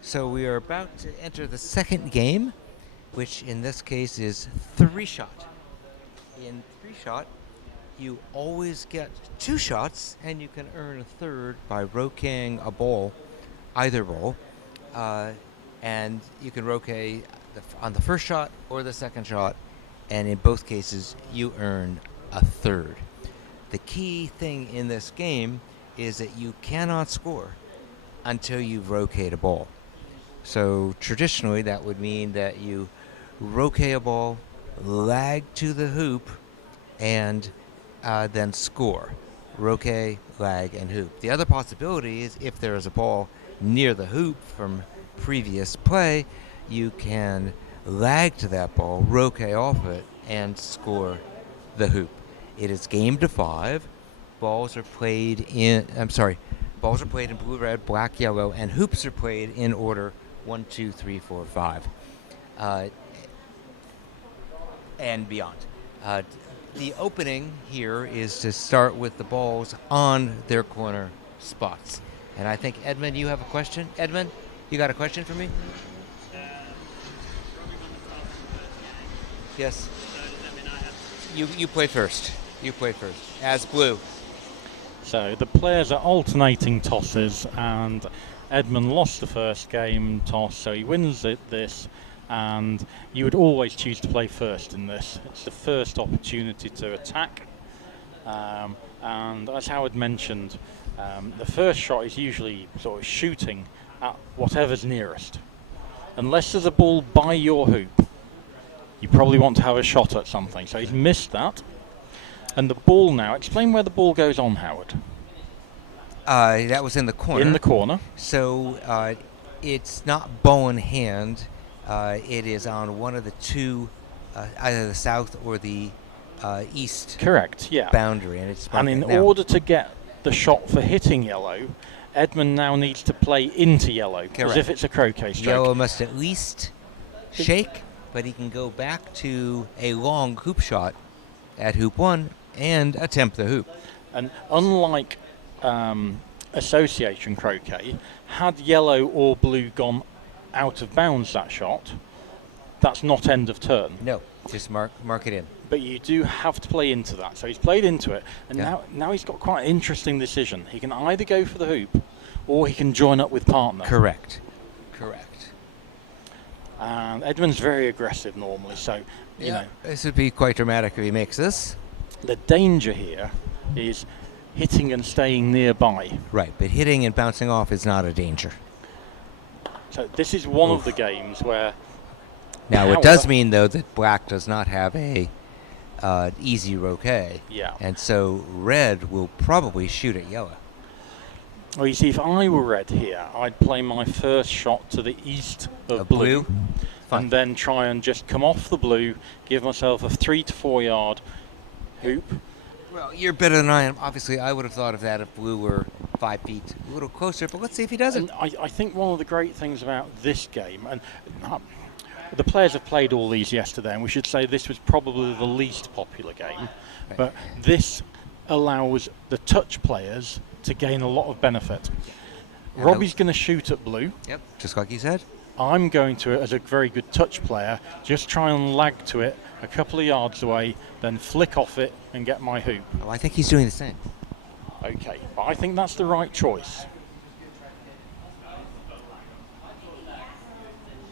So we are about to enter the second game, which in this case is three shot. In three shot, you always get two shots, and you can earn a third by roqueing a ball, either ball, uh, and you can roquet on the first shot or the second shot, and in both cases, you earn a third. The key thing in this game is that you cannot score until you roquet a ball. So traditionally, that would mean that you roquet a ball, lag to the hoop, and then score. Roquet, lag, and hoop. The other possibility is if there is a ball near the hoop from previous play, you can lag to that ball, roquet off it, and score the hoop. It is game to 5. Balls are played in. Balls are played in blue, red, black, yellow, and hoops are played in order 1, 2, 3, 4, 5, and beyond. The opening here is to start with the balls on their corner spots. And I think, Edmund, you have a question? Edmund, you got a question for me? Yes. You play first. You play first. As blue. So the players are alternating tosses, and Edmund lost the first game toss, so he wins this. And you would always choose to play first in this. It's the first opportunity to attack. And as Howard mentioned, the first shot is usually sort of shooting at whatever's nearest. Unless there's a ball by your hoop, you probably want to have a shot at something. So he's missed that. And the ball now, explain where the ball goes on, Howard. That was in the corner. In the corner. So it's not ball in hand. It is on one of the two, either the south or the east. Correct, yeah. Boundary, and in order to get the shot for hitting yellow, Edmund now needs to play into yellow, correct, as if it's a croquet stroke. Yellow must at least shake, but he can go back to a long hoop shot at hoop 1 and attempt the hoop. And unlike association croquet, had yellow or blue gone out of bounds that shot, that's not end of turn. No, just mark it in. But you do have to play into that. So he's played into it, and now he's got quite an interesting decision. He can either go for the hoop, or he can join up with partner. Correct. And Edmund's very aggressive normally, so you know. This would be quite dramatic if he makes this. The danger here is hitting and staying nearby. Right, but hitting and bouncing off is not a danger. So this is one of the games where... Now, it does mean, though, that black does not have a easy roquet. Yeah. And so red will probably shoot at yellow. Well, you see, if I were red here, I'd play my first shot to the east of blue. And then try and just come off the blue, give myself a 3 to 4 yard hoop. Well, you're better than I am. Obviously, I would have thought of that if blue were 5 feet, a little closer, but let's see if he does it. And I think one of the great things about this game, and the players have played all these yesterday, and we should say this was probably the least popular game, right, but this allows the touch players to gain a lot of benefit. Robbie's going to shoot at blue. Yep, just like he said. I'm going to, as a very good touch player, just try and lag to it a couple of yards away, then flick off it and get my hoop. Oh, I think he's doing the same. Okay, but I think that's the right choice.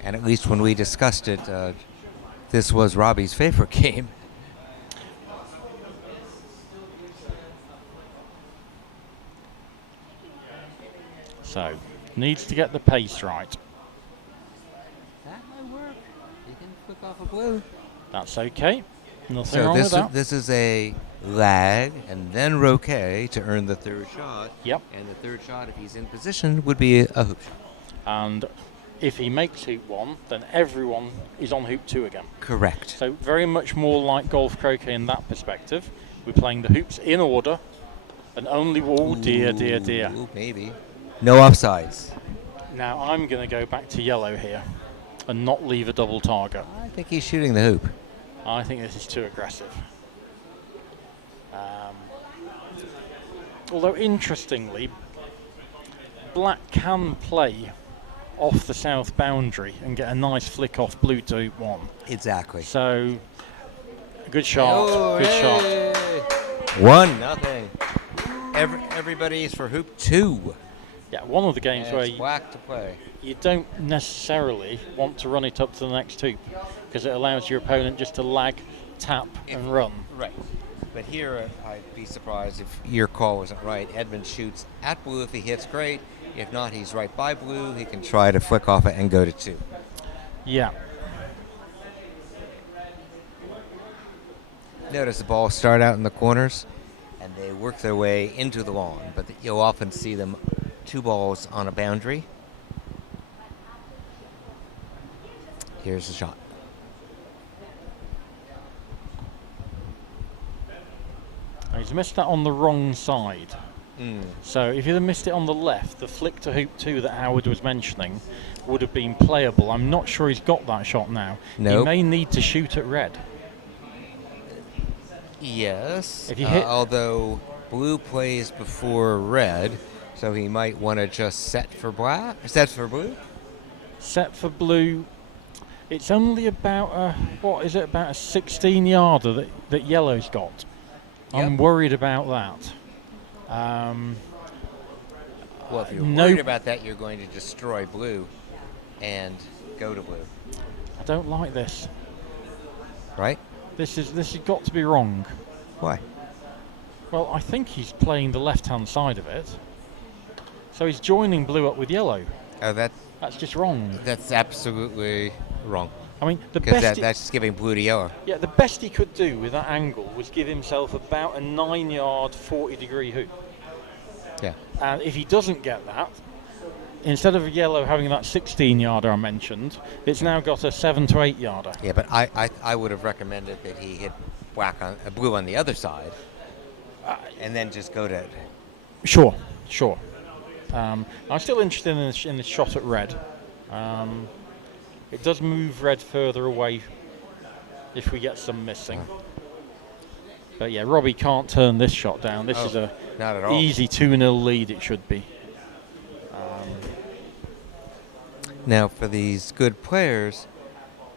And at least when we discussed it, this was Robbie's favorite game. So, needs to get the pace right. That might work. You can flick off a blue. That's okay. Nothing wrong with that. This is a lag and then roquet to earn the third shot. Yep. And the third shot, if he's in position, would be a hoop shot. And if he makes hoop 1, then everyone is on hoop 2 again. Correct. So very much more like golf croquet in that perspective. We're playing the hoops in order, and only... Oh, dear. Ooh, maybe. No offsides. Now I'm going to go back to yellow here and not leave a double target. I think he's shooting the hoop. I think this is too aggressive. Although interestingly, black can play off the south boundary and get a nice flick off blue to hoop 1. Exactly. So, good shot, good shot. 1-0. Everybody's for hoop 2. Yeah, one of the games And where it's black to play. you don't necessarily want to run it up to the next hoop because it allows your opponent just to lag, tap, and run. Right. But here, I'd be surprised if your call wasn't right. Edmund shoots at blue. If he hits, great. If not, he's right by blue. He can try to flick off it and go to 2. Yeah. Notice the balls start out in the corners, and they work their way into the lawn. But you'll often see them 2 balls on a boundary. Here's the shot. He's missed that on the wrong side. So if he'd have missed it on the left, the flick to hoop 2 that Howard was mentioning would have been playable. I'm not sure he's got that shot now. Nope. He may need to shoot at red. Yes. If you hit, although blue plays before red, so he might want to just set for black. Set for blue. set for blue. It's only about about a 16-yarder that yellow's got. Yep. I'm worried about that. Well, if you're worried about that, you're going to destroy blue and go to blue. I don't like this. Right? This has got to be wrong. Why? Well, I think he's playing the left-hand side of it. So he's joining blue up with yellow. Oh, That's just wrong. that's absolutely wrong. I mean, the Because best. that's giving blue to yellow. Yeah, the best he could do with that angle was give himself about a 9-yard, 40-degree hoop. Yeah. And if he doesn't get that, instead of yellow having that 16-yarder I mentioned, it's now got a 7 to 8-yarder. Yeah, but I would have recommended that he hit blue on the other side, and then just go to. Sure. I'm still interested in this shot at red. It does move red further away if we get some missing. But yeah, Robbie can't turn this shot down. This is a not at all. easy 2-0 lead. It should be. Now, for these good players,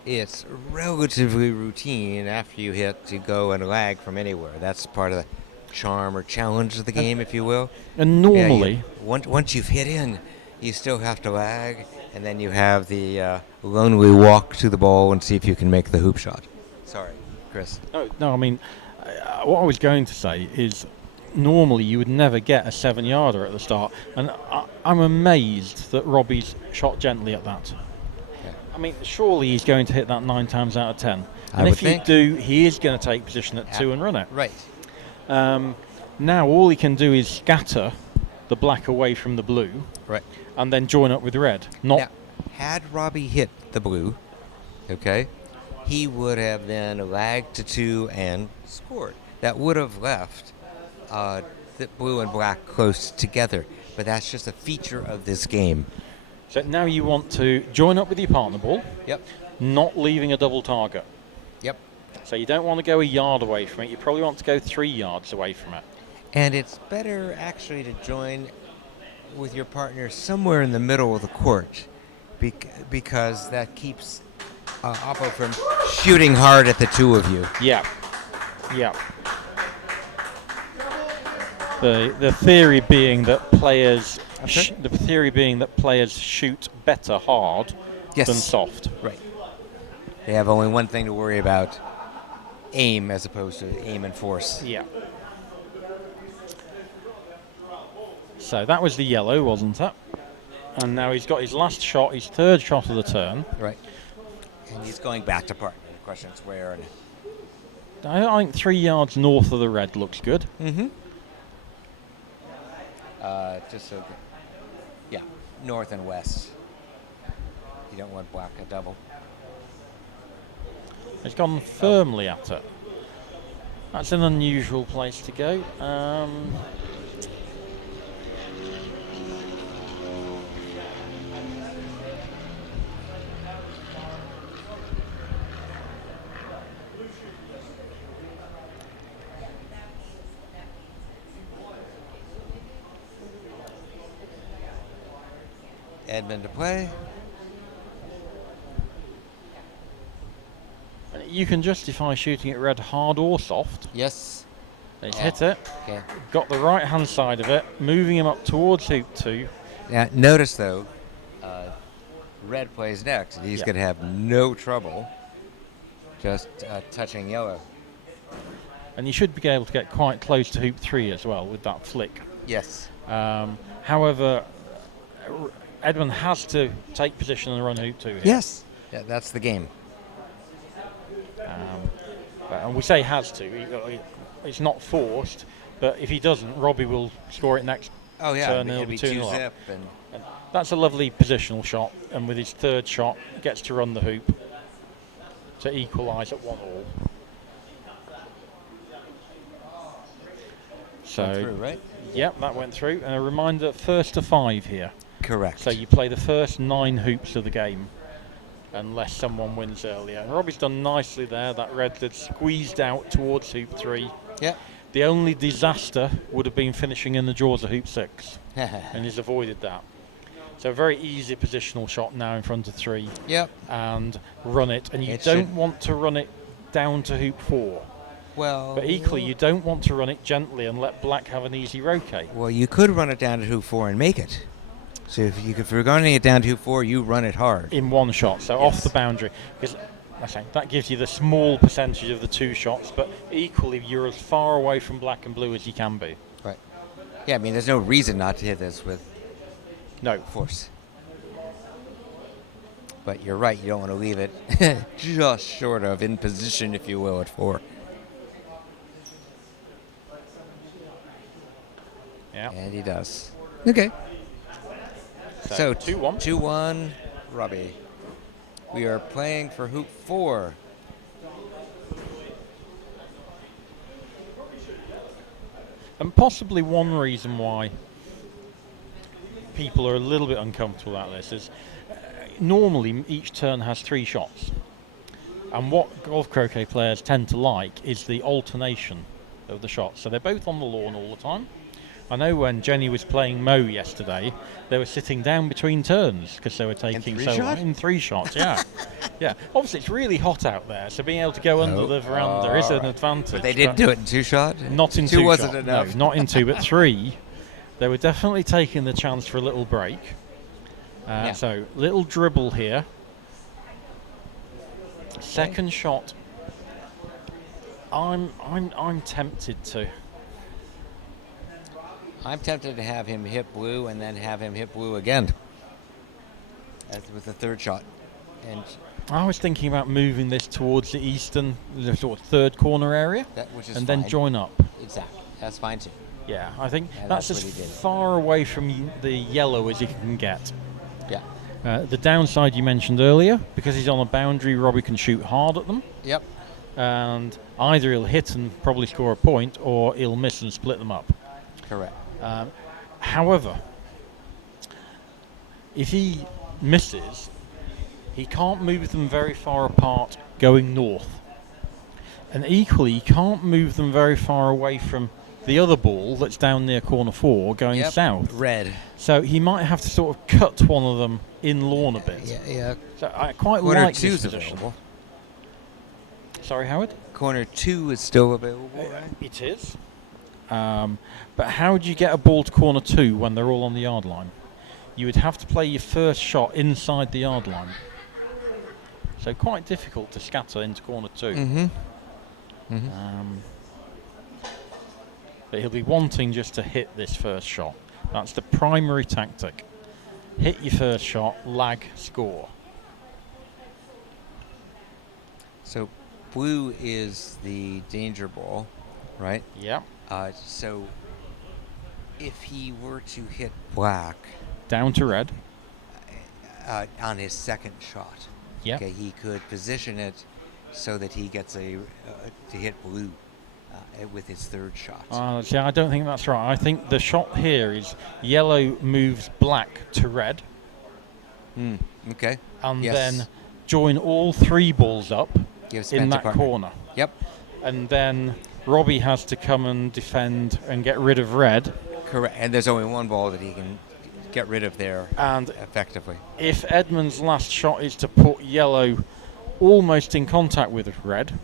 it's relatively routine after you hit to go and lag from anywhere. That's part of the charm or challenge of the game, if you will. And normally, once you've hit in, you still have to lag, and then you have the lonely walk to the ball and see if you can make the hoop shot. Sorry, Chris. no. I mean, what I was going to say is, normally you would never get a 7-yarder at the start, and I'm amazed that Robbie's shot gently at that. Yeah. I mean, surely he's going to hit that 9 times out of 10. I And would if think. you do, he is going to take position at 2 and run it. Right. Now all he can do is scatter the black away from the blue, Right. and then join up with red. Not Now, had Robbie hit the blue, okay, he would have then lagged to 2 and scored. That would have left the blue and black close together, but that's just a feature of this game. so now you want to join up with your partner ball, Yep. not leaving a double target. Yep. So you don't want to go a yard away from it. You probably want to go 3 yards away from it. And it's better actually to join with your partner somewhere in the middle of the court because that keeps Oppo from shooting hard at the two of you. Yeah. The theory being that players shoot better hard Yes. than soft. Right. They have only one thing to worry about, aim, as opposed to aim and force. Yeah. So that was the yellow, wasn't it? And now he's got his last shot, his third shot of the turn. Right. And he's going back to partner. The question is where. I think 3 yards north of the red looks good. Mm-hmm. Just so, yeah, north and west. You don't want black a double. He's gone firmly at it. That's an unusual place to go. Edmund to play. You can justify shooting at red hard or soft. Yes. He's hit it. Okay. Got the right hand side of it, moving him up towards hoop 2. Now, notice though, red plays next, and he's Yeah. going to have no trouble just touching yellow. And you should be able to get quite close to hoop 3 as well with that flick. Yes. However, Edmund has to take position and run hoop 2 here. Yes. Yeah, that's the game. And we say has to. It's not forced, but if he doesn't, Robbie will score it next Oh yeah, turn. it'll He'll be 2-0 two up. zip, And that's a lovely positional shot, and with his third shot, gets to run the hoop to equalise at 1-1. So, went through, right? Yep, that went through. And a reminder, first to 5 here. Correct. So you play the first 9 hoops of the game, unless someone wins earlier. And Robbie's done nicely there. That red had squeezed out towards hoop 3. Yep. The only disaster would have been finishing in the jaws of hoop 6, and he's avoided that. So a very easy positional shot now in front of 3. Yep. And run it. And you It don't should- want to run it down to hoop 4. Well. But equally, you don't want to run it gently and let black have an easy rotate. Well, you could run it down to hoop 4 and make it. So if you're running it down to hoop 4, you run it hard. In one shot, so off the boundary. Because I think that gives you the small percentage of the 2 shots, but equally, you're as far away from black and blue as you can be. Right. Yeah, I mean, there's no reason not to hit this with No. force. But you're right, you don't want to leave it just short of in position, if you will, at 4. Yeah. And he does. Okay. So 2-1. 2-1, Robbie. We are playing for hoop 4. And possibly one reason why people are a little bit uncomfortable about this is normally each turn has 3 shots. And what golf croquet players tend to like is the alternation of the shots. So they're both on the lawn all the time. I know when Jenny was playing Mo yesterday, they were sitting down between turns because they were taking three so shot? long. In 3 shots, yeah. Yeah. Obviously, it's really hot out there, so being able to go under the veranda is an advantage. But they did do it in 2 shot? Not in 2 2 wasn't shot. enough. No, not in 2, but 3. They were definitely taking the chance for a little break. Yeah. So, little dribble here. Second shot. I'm tempted to. I'm tempted to have him hit blue and then have him hit blue again. As with the third shot. And I was thinking about moving this towards the eastern, the sort of third corner area, which is and fine. then join up. Exactly. That's fine too. Yeah, I think Yeah, that's that's as what he did. far away from the yellow as you can get. Yeah. The downside you mentioned earlier, because he's on a boundary, Robbie can shoot hard at them, Yep. and either he'll hit and probably score a point, or he'll miss and split them up. Correct. However, if he misses, he can't move them very far apart going north. And equally, he can't move them very far away from the other ball that's down near corner 4 going Yep. south. Red. So he might have to sort of cut one of them in lawn a bit. Yeah. So I quite Corner like 2 this is position. available. Sorry, Howard? Corner 2 is still available, right? It is. But how do you get a ball to corner 2 when they're all on the yard line? You would have to play your first shot inside the yard line. So quite difficult to scatter into corner 2. Mm-hmm. But he'll be wanting just to hit this first shot. That's the primary tactic. Hit your first shot, lag, score. So blue is the danger ball, right? Yeah. So if he were to hit black Down to red. on his second shot, Yeah. okay, he could position it so that he gets to hit blue with his third shot. See, I don't think that's right. I think the shot here is yellow moves black to red, Okay. and Yes. then join all 3 balls up Give in Spencer that partner. corner. Yep. And then Robbie has to come and defend and get rid of red. Correct. And there's only one ball that he can get rid of there And effectively. if Edmund's last shot is to put yellow almost in contact with red,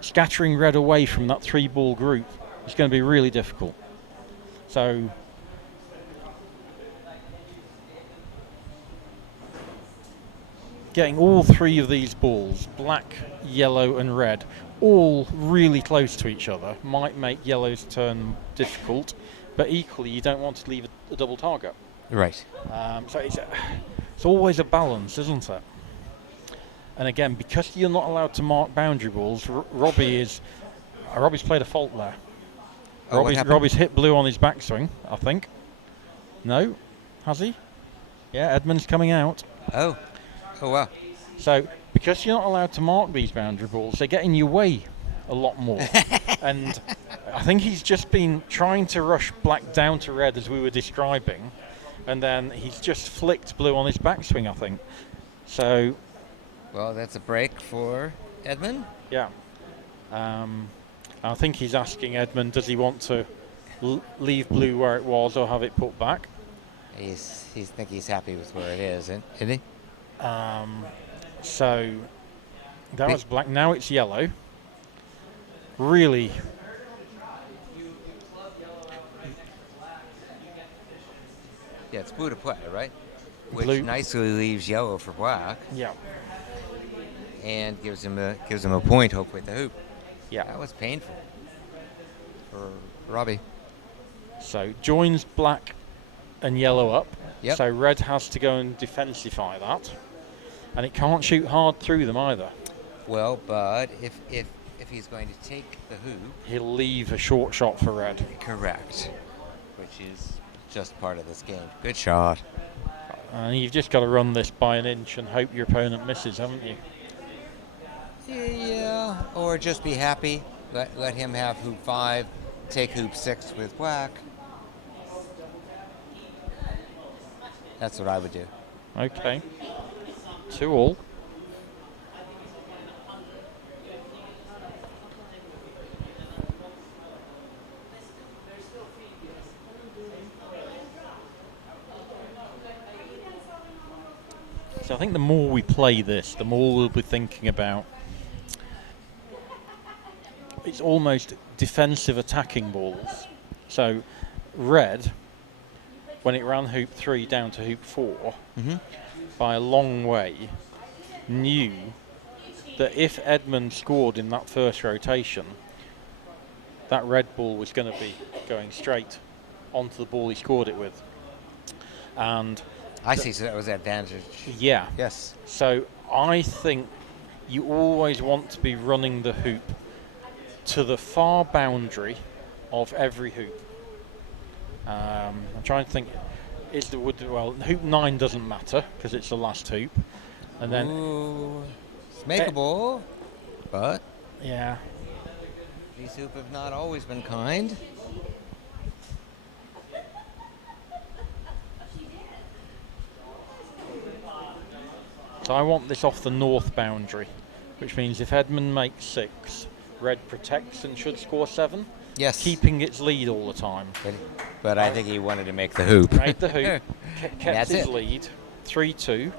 scattering red away from that 3-ball group is going to be really difficult. So getting all 3 of these balls, black, yellow and red, all really close to each other might make yellow's turn difficult, but equally you don't want to leave a double target. Right. So it's always a balance, isn't it? And again, because you're not allowed to mark boundary balls, Robbie's played a fault there. Oh, what happened? Robbie's hit blue on his backswing, I think. No? Has he? Yeah, Edmund's coming out. Oh wow. So, because you're not allowed to mark these boundary balls, they get in your way a lot more. And I think he's just been trying to rush black down to red as we were describing, and then he's just flicked blue on his backswing, I think. So, Well, that's a break for Edmund. yeah. I think he's asking Edmund, does he want to leave blue where it was or have it put back? He's happy with where it is, isn't he? So that was black. Now it's yellow. Really, Yeah, it's blue to play, right? Which Blue. nicely leaves yellow for black yeah, and gives him a point, hopefully, at the hoop. yeah. That was painful for Robbie. So joins black and yellow up. Yep. So red has to go and defensify that, and it can't shoot hard through them either. Well, but if he's going to take the hoop, He'll leave a short shot for red. correct, which is just part of this game. Good shot. And you've just got to run this by an inch and hope your opponent misses, haven't you? Yeah, or just be happy. Let him have hoop 5, take hoop 6 with black. That's what I would do. Okay. 2-all. So I think the more we play this, the more we'll be thinking about it's almost defensive attacking balls. So red, when it ran hoop 3 down to hoop 4, by a long way, knew that if Edmund scored in that first rotation, that red ball was going to be going straight onto the ball he scored it with. And I see, so that was advantage. yeah, Yes. so I think you always want to be running the hoop to the far boundary of every hoop. I'm trying to think. Hoop 9 doesn't matter because it's the last hoop, and then Ooh, it's makeable, but yeah, these hoop have not always been kind. so I want this off the north boundary, which means if Edmund makes 6, red protects and should score 7, Yes. keeping its lead all the time. But I think he wanted to make the hoop. Made the hoop, kept That's his it. lead, 3-2.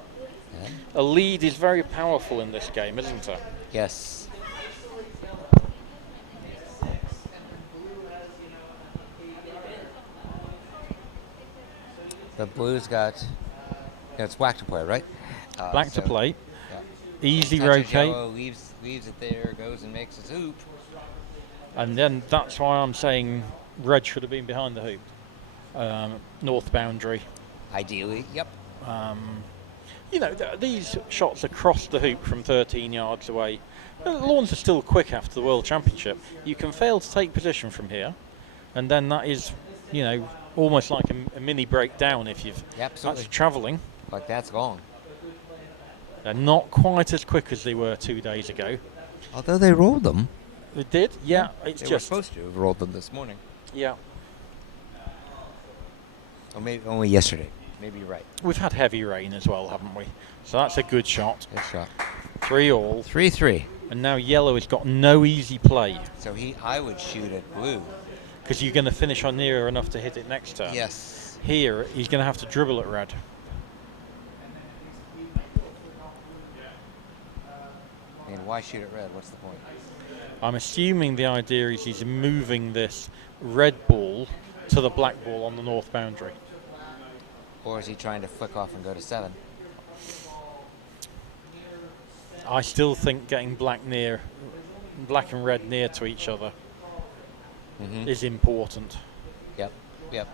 Yeah. A lead is very powerful in this game, isn't it? Yes. The Blues got. It's black to play, right? Black to play, Yeah. easy Touches rotate, yellow, leaves it there, goes and makes his hoop. and then that's why I'm saying red should have been behind the hoop. North boundary. Ideally, yep. These shots across the hoop from 13 yards away, the lawns are still quick after the World Championship. You can fail to take position from here, and then that is, almost like a mini breakdown if you've Absolutely. that's travelling. Like that's gone. They're not quite as quick as they were 2 days ago. Although they rolled them. They did, yeah. It's They were just supposed to have rolled them this morning. yeah. Or maybe only yesterday. Maybe you're right. We've had heavy rain as well, haven't we? So that's a good shot. Good shot. 3-all, 3-3. and now yellow has got no easy play So I would shoot at blue. because you're going to finish on near enough to hit it next turn. Yes. Here, he's going to have to dribble at red. I mean, why shoot at red? What's the point? I'm assuming the idea is he's moving this red ball to the black ball on the north boundary. Or is he trying to flick off and go to 7? I still think getting black and red near to each other is important. Yep, yep.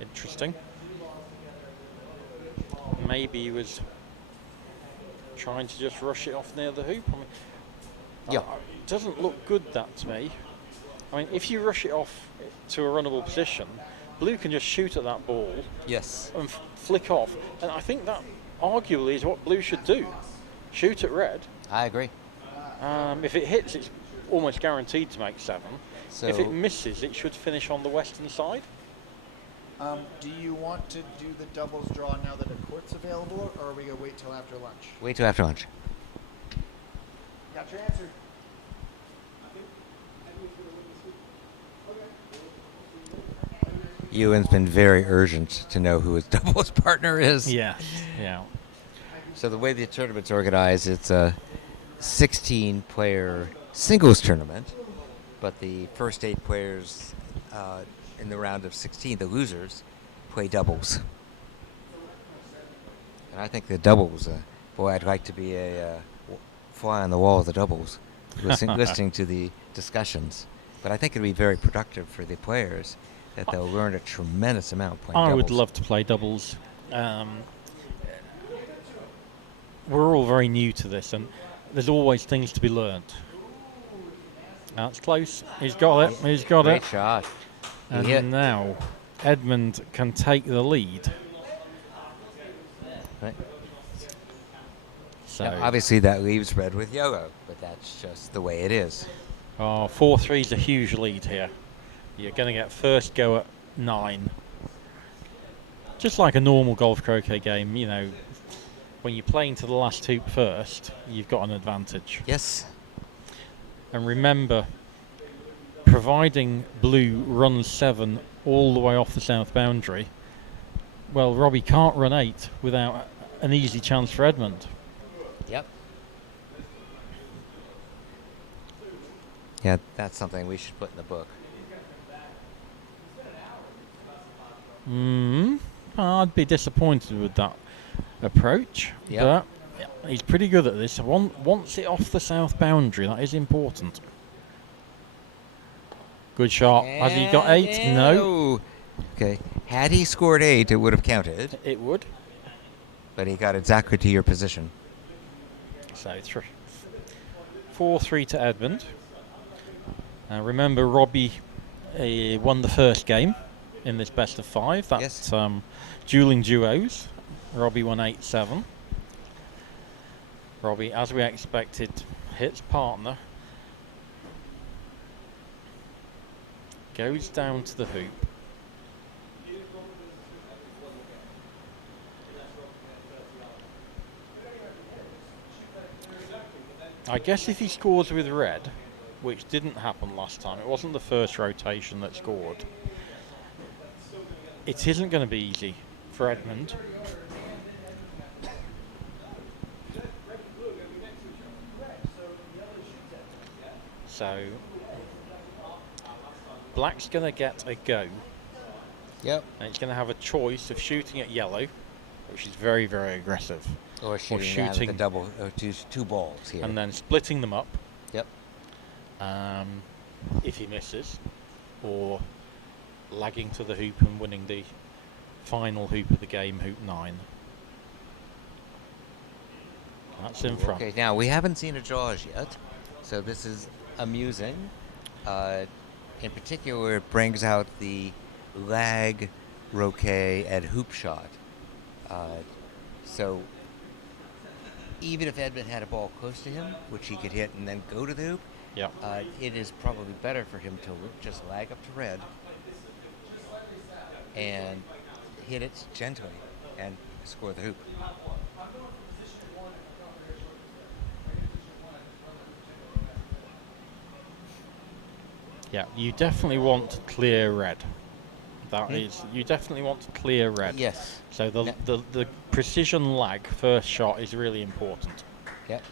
Interesting. Maybe he was trying to just rush it off near the hoop. I mean, Yeah. it doesn't look good, that to me. I mean, if you rush it off to a runnable position, blue can just shoot at that ball Yes. and flick off. And I think that arguably is what blue should do. Shoot at red. I agree. If it hits, it's almost guaranteed to make 7. So If it misses, it should finish on the western side. Do you want to do the doubles draw now that a court's available, or are we going to wait till after lunch? wait till after lunch. Got your answer. Ewan's been very urgent to know who his doubles partner is. Yeah. So the way the tournament's organized, it's a 16-player singles tournament, but the first 8 players in the round of 16, the losers, play doubles. And I think the doubles, boy, I'd like to be a fly on the wall of the doubles, listening to the discussions. But I think it'd be very productive for the players that they'll learn a tremendous amount playing doubles. I would love to play doubles. We're all very new to this, and there's always things to be learnt. That's close. He's got it. He's got Great it. shot. He And hit. now Edmund can take the lead. Right. So, Now, obviously, that leaves red with yellow, but that's just the way it is. 4-3 is a huge lead here. You're going to get first go at 9. Just like a normal golf croquet game, you know, when you're playing to the last hoop first, you've got an advantage. Yes. And remember, providing blue runs 7 all the way off the south boundary, well, Robbie can't run 8 without an easy chance for Edmund. Yep. Yeah, that's something we should put in the book. I'd be disappointed with that approach. Yep. But he's pretty good at this. Once it off the south boundary, that is important. Good shot. Has he got 8? No. Okay. Had he scored 8, it would have counted, It would. but he got exactly to your position. So 4-3 to Edmund. Remember, Robbie won the first game in this best of 5. That's Yes. dueling duos. Robbie won 8-7. Robbie, as we expected, hits partner. Goes down to the hoop. I guess if he scores with red, which didn't happen last time, it wasn't the first rotation that scored, it isn't going to be easy for Edmund. So black's going to get a go, Yep. and it's going to have a choice of shooting at yellow, which is very, very aggressive, Or shooting out of the shooting- double, two balls here. and then splitting them up Yep. if he misses, or lagging to the hoop and winning the final hoop of the game, hoop 9. That's in front. Okay, now we haven't seen a draws yet, so this is amusing. In particular, it brings out the lag, roquet, and hoop shot. So even if Edmund had a ball close to him, which he could hit and then go to the hoop, Yeah. it is probably better for him to just lag up to red and hit it gently. and score the hoop. Yeah, you definitely want to clear red. You definitely want to clear red. Yes. So the precision lag first shot is really important. Yep.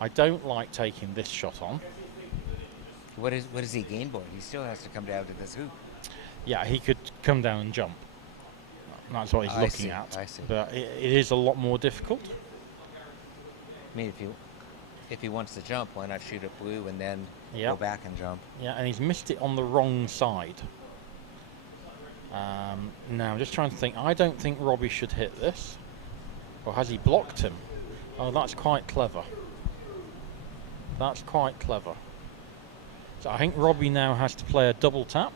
I don't like taking this shot on. What is he game board? He still has to come down to this hoop. Yeah, he could come down and jump. That's what he's looking at. I see. But it is a lot more difficult. I mean, if he wants to jump, why not shoot at blue and then go back and jump? Yeah, and he's missed it on the wrong side. Now, I'm just trying to think. I don't think Robbie should hit this. Or has he blocked him? Oh, that's quite clever. That's quite clever. So I think Robbie now has to play a double tap.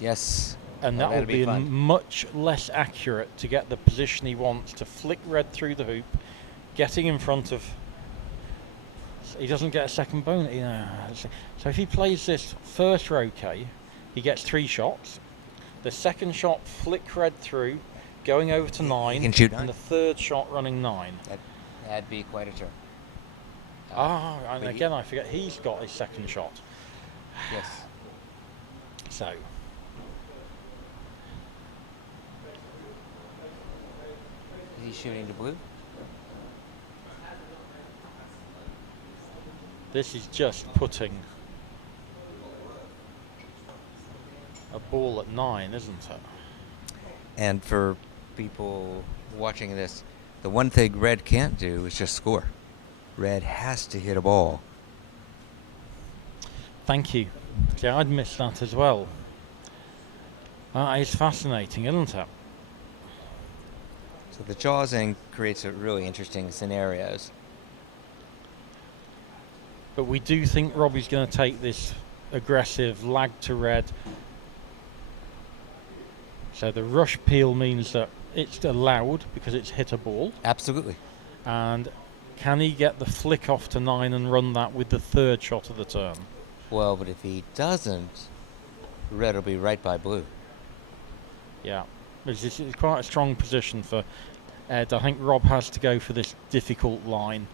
Yes. And that will be much less accurate to get the position he wants to flick red through the hoop, getting in front of. He doesn't get a second bonus. So if he plays this first row K, he gets 3 shots. The second shot, flick red through, going over to 9, can shoot 9. And the third shot running 9. That'd be quite a turn. And again, I forget he's got his second shot. Yes. So. Is he shooting to blue? This is just putting a ball at 9, isn't it? And for people watching this, the one thing red can't do is just score. Red has to hit a ball. Thank you. See, I'd missed that as well. It's fascinating, isn't it? So the jaws-in creates a really interesting scenarios. But we do think Robbie's going to take this aggressive lag to red. So the rush peel means that it's allowed because it's hit a ball. Absolutely. And can he get the flick off to 9 and run that with the third shot of the turn? Well, but if he doesn't, red will be right by blue. Yeah. It's quite a strong position for Ed. I think Rob has to go for this difficult line.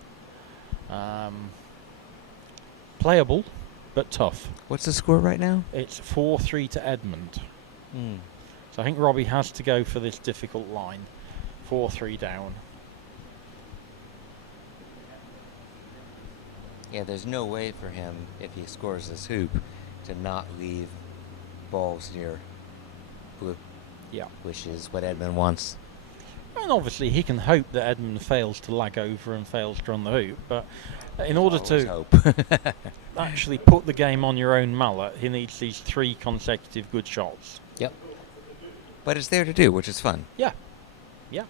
Playable, but tough. What's the score right now? It's 4-3 to Edmund. Hmm. So I think Robbie has to go for this difficult line. 4-3 down. Yeah, there's no way for him, if he scores this hoop, to not leave balls near blue. Yeah. Which is what Edmund wants. And obviously he can hope that Edmund fails to lag over and fails to run the hoop, but in order to hope. actually put the game on your own mallet, he needs these 3 consecutive good shots. Yep. But it's there to do, which is fun. Yeah. Yeah.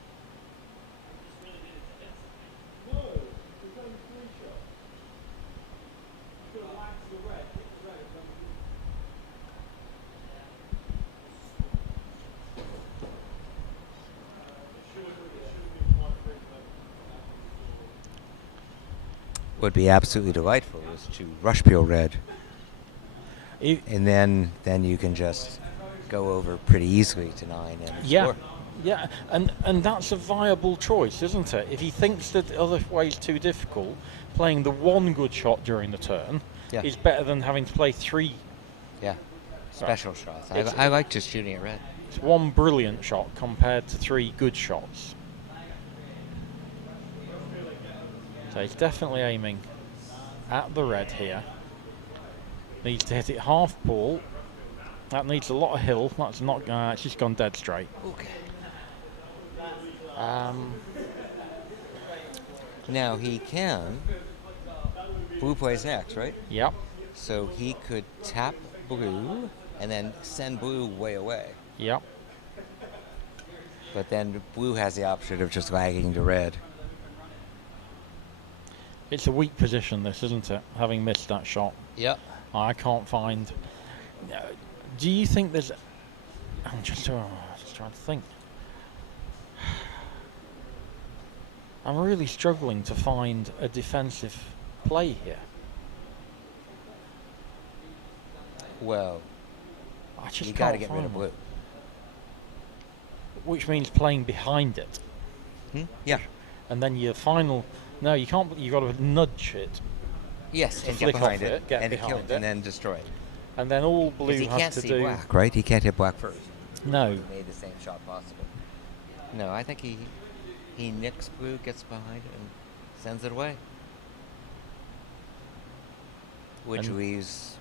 Would be absolutely delightful is to rush peel red. And then you can just go over pretty easily to 9 and score. Yeah, and that's a viable choice, isn't it? If he thinks that the other way's too difficult, playing the 1 good shot during the turn is better than having to play 3. Yeah, special shots. I like just shooting at red. It's 1 brilliant shot compared to 3 good shots. So he's definitely aiming at the red here. Needs to hit it half ball. That needs a lot of hill. That's not. It's just gone dead straight. Okay. Now he can. Blue plays next, right? Yep. So he could tap blue and then send blue way away. Yep. But then blue has the option of just lagging to red. It's a weak position, this, isn't it? Having missed that shot. Yep. I can't find. Do you think there's? I'm just trying to think. I'm really struggling to find a defensive play here. Well, I just you got to can't get find rid of one. blue. which means playing behind it. Yeah. And then your final, no, you can't. You got to nudge it, Yes, to and flick get behind off it, it, get and behind kill, it. and then destroy it. and then all Because blue he has can't to see do. black, right? He can't hit black first. No, He made the same shot possible. No, I think he nicks blue, gets behind it, and sends it away. Which And- leaves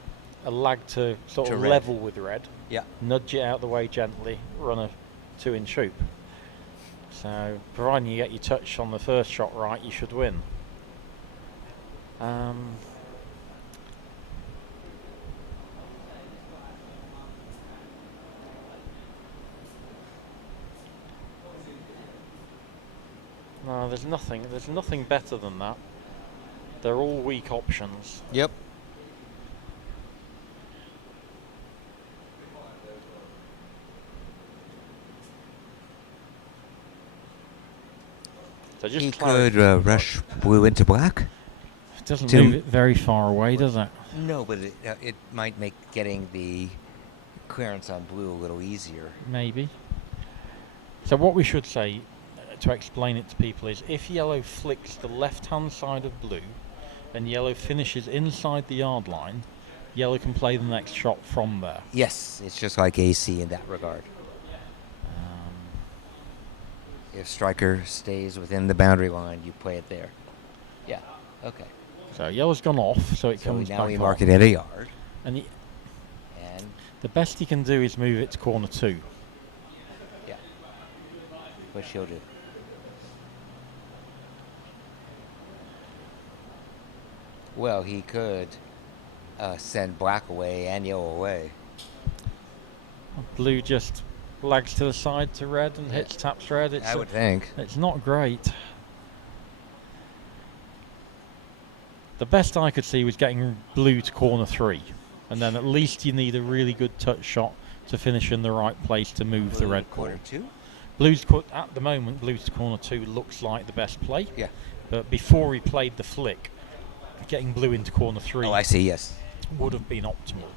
a lag to sort To of red. level with red, yeah. nudge it out the way gently, run a 2-inch hoop. So, providing you get your touch on the first shot right, you should win. No, there's nothing. There's nothing better than that. They're all weak options. Yep. So just He clarify- could rush blue into black. It doesn't to- move it very far away, does it? No, but it might make getting the clearance on blue a little easier. Maybe. So what we should say, to explain it to people, is if yellow flicks the left-hand side of blue and yellow finishes inside the yard line, yellow can play the next shot from there. Yes, it's just like AC in that regard. If striker stays within the boundary line, you play it there. Yeah. Okay. So yellow's gone off, so it So comes now back we on. mark it at a yard, And and the best he can do is move it to corner 2. yeah, what she'll do. Well, he could send black away and yellow away. Blue just lags to the side to red and Yeah. hits taps red. I would think. It's not great. The best I could see was getting blue to corner 3, and then at least you need a really good touch shot to finish in the right place to move the Blue red quarter ball. 2. At the moment, blue to corner 2 looks like the best play. Yeah. But before he played the flick, getting blue into corner 3 Oh, I see. Yes. would have been optimal.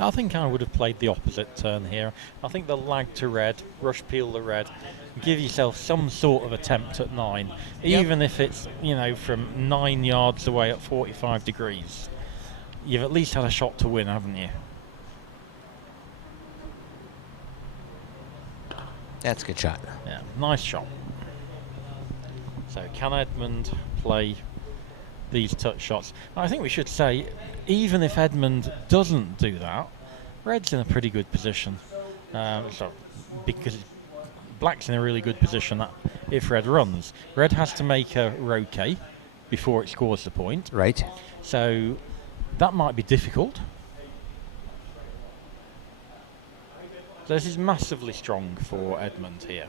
I think I would have played the opposite turn here. I think the lag to red, rush peel the red, give yourself some sort of attempt at 9, Yep. even if it's, from 9 yards away at 45 degrees. You've at least had a shot to win, haven't you? That's a good shot. Yeah, nice shot. So can Edmund play these touch shots? I think we should say, even if Edmund doesn't do that, red's in a pretty good position. Because black's in a really good position that if red runs, red has to make a roquet before it scores the point. Right. So that might be difficult. So this is massively strong for Edmund here.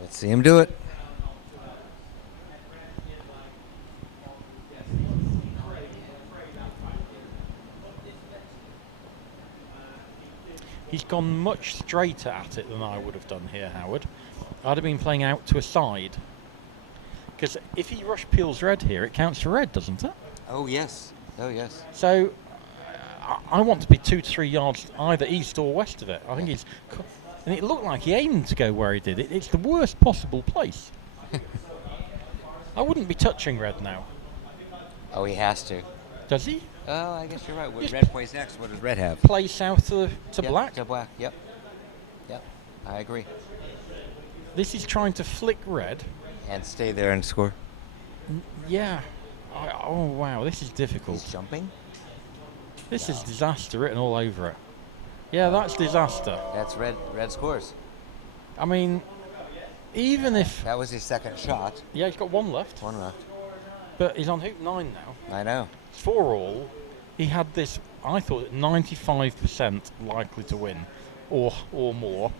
Let's see him do it. He's gone much straighter at it than I would have done here, Howard. I'd have been playing out to a side. Because if he rush peels red here, it counts for red, doesn't it? Oh yes. Oh yes. So I want to be 2 to 3 yards either east or west of it. I think he's... And it looked like he aimed to go where he did. It's the worst possible place. I wouldn't be touching red now. Oh, he has to. Does he? Oh, I guess you're right. What Just red plays next? What does red have? Play south to Yep, black? To black. Yep. Yep. I agree. This is trying to flick red. And stay there and score. Yeah. Oh, wow. This is difficult. He's jumping. This is disaster written all over it. Yeah, that's disaster. That's red. Red scores. I mean, even if... That was his second shot. Yeah, he's got 1 left. 1 left. But he's on hoop 9 now. I know. 4 all. He had this, I thought, 95% likely to win. Or more.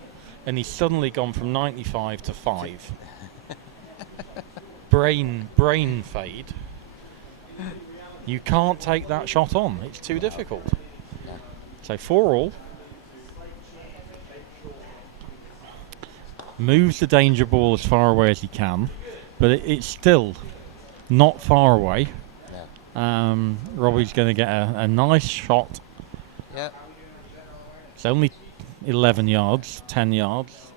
And he's suddenly gone from 95 to 5. brain fade. You can't take that shot on. It's too difficult. So 4 all. Moves the danger ball as far away as he can, but it's still not far away. No. Robbie's going to get a nice shot. Yeah. It's only 11 yards, 10 yards.